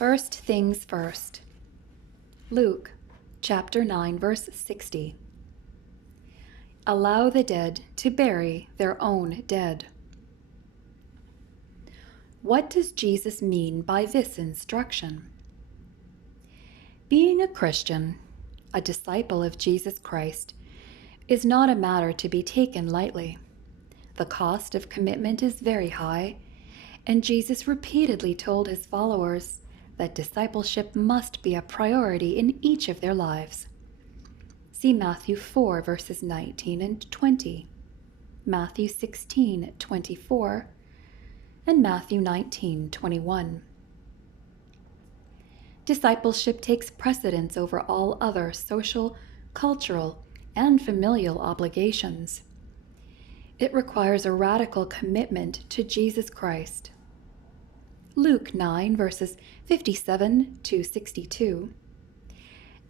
First things first. Luke chapter 9, verse 60. Allow the dead to bury their own dead. What does Jesus mean by this instruction? Being a Christian, a disciple of Jesus Christ, is not a matter to be taken lightly. The cost of commitment is very high, and Jesus repeatedly told his followers that discipleship must be a priority in each of their lives. See Matthew 4, verses 19 and 20, Matthew 16, 24, and Matthew 19, 21. Discipleship takes precedence over all other social, cultural, and familial obligations. It requires a radical commitment to Jesus Christ. Luke 9, verses 57 to 62,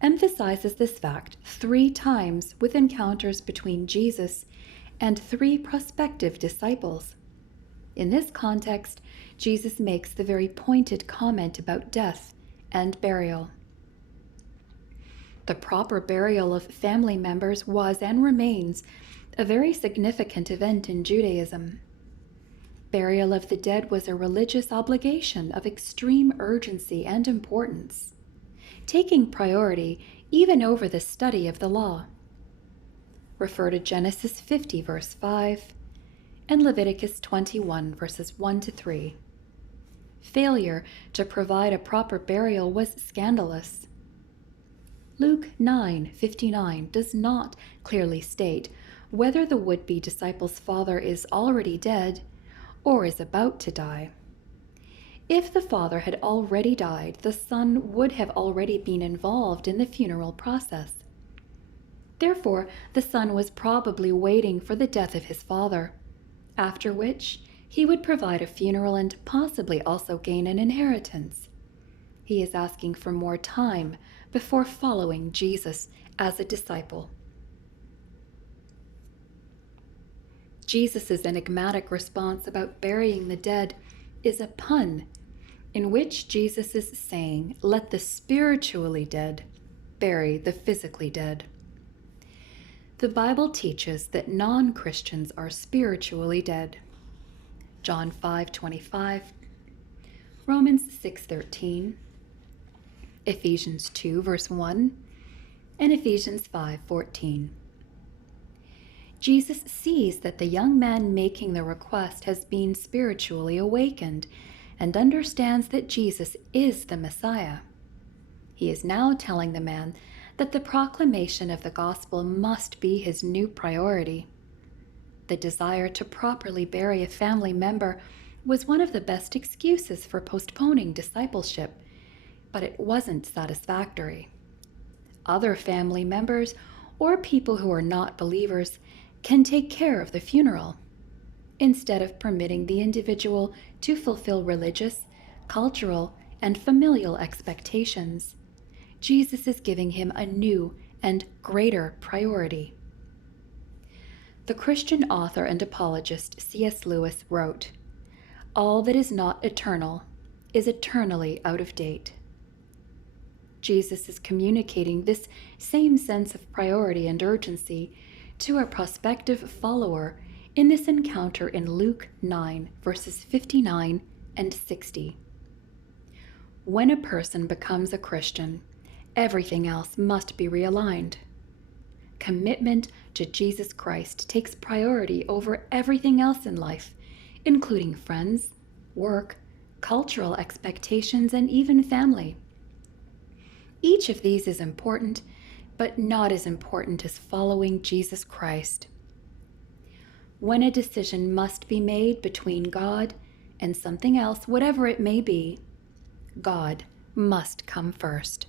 emphasizes this fact 3 times with encounters between Jesus and 3 prospective disciples. In this context, Jesus makes the very pointed comment about death and burial. The proper burial of family members was and remains a very significant event in Judaism. Burial of the dead was a religious obligation of extreme urgency and importance, taking priority even over the study of the law. Refer to Genesis 50, verse 5, and Leviticus 21, verses 1 to 3. Failure to provide a proper burial was scandalous. Luke 9:59 does not clearly state whether the would-be disciple's father is already dead or is about to die. If the father had already died, the son would have already been involved in the funeral process. Therefore, the son was probably waiting for the death of his father, after which he would provide a funeral and possibly also gain an inheritance. He is asking for more time before following Jesus as a disciple. Jesus' enigmatic response about burying the dead is a pun in which Jesus is saying, "Let the spiritually dead bury the physically dead." The Bible teaches that non-Christians are spiritually dead. John 5:25, Romans 6:13, Ephesians 2, verse 1, and Ephesians 5:14. Jesus sees that the young man making the request has been spiritually awakened and understands that Jesus is the Messiah. He is now telling the man that the proclamation of the gospel must be his new priority. The desire to properly bury a family member was one of the best excuses for postponing discipleship, but it wasn't satisfactory. Other family members or people who are not believers can take care of the funeral, instead of permitting the individual to fulfill religious, cultural, and familial expectations. Jesus is giving him a new and greater priority. The Christian author and apologist C.S. Lewis wrote, "All that is not eternal is eternally out of date." Jesus is communicating this same sense of priority and urgency to a prospective follower in this encounter in Luke 9, verses 59 and 60. When a person becomes a Christian, everything else must be realigned. Commitment to Jesus Christ takes priority over everything else in life, including friends, work, cultural expectations, and even family. Each of these is important, but not as important as following Jesus Christ. When a decision must be made between God and something else, whatever it may be, God must come first.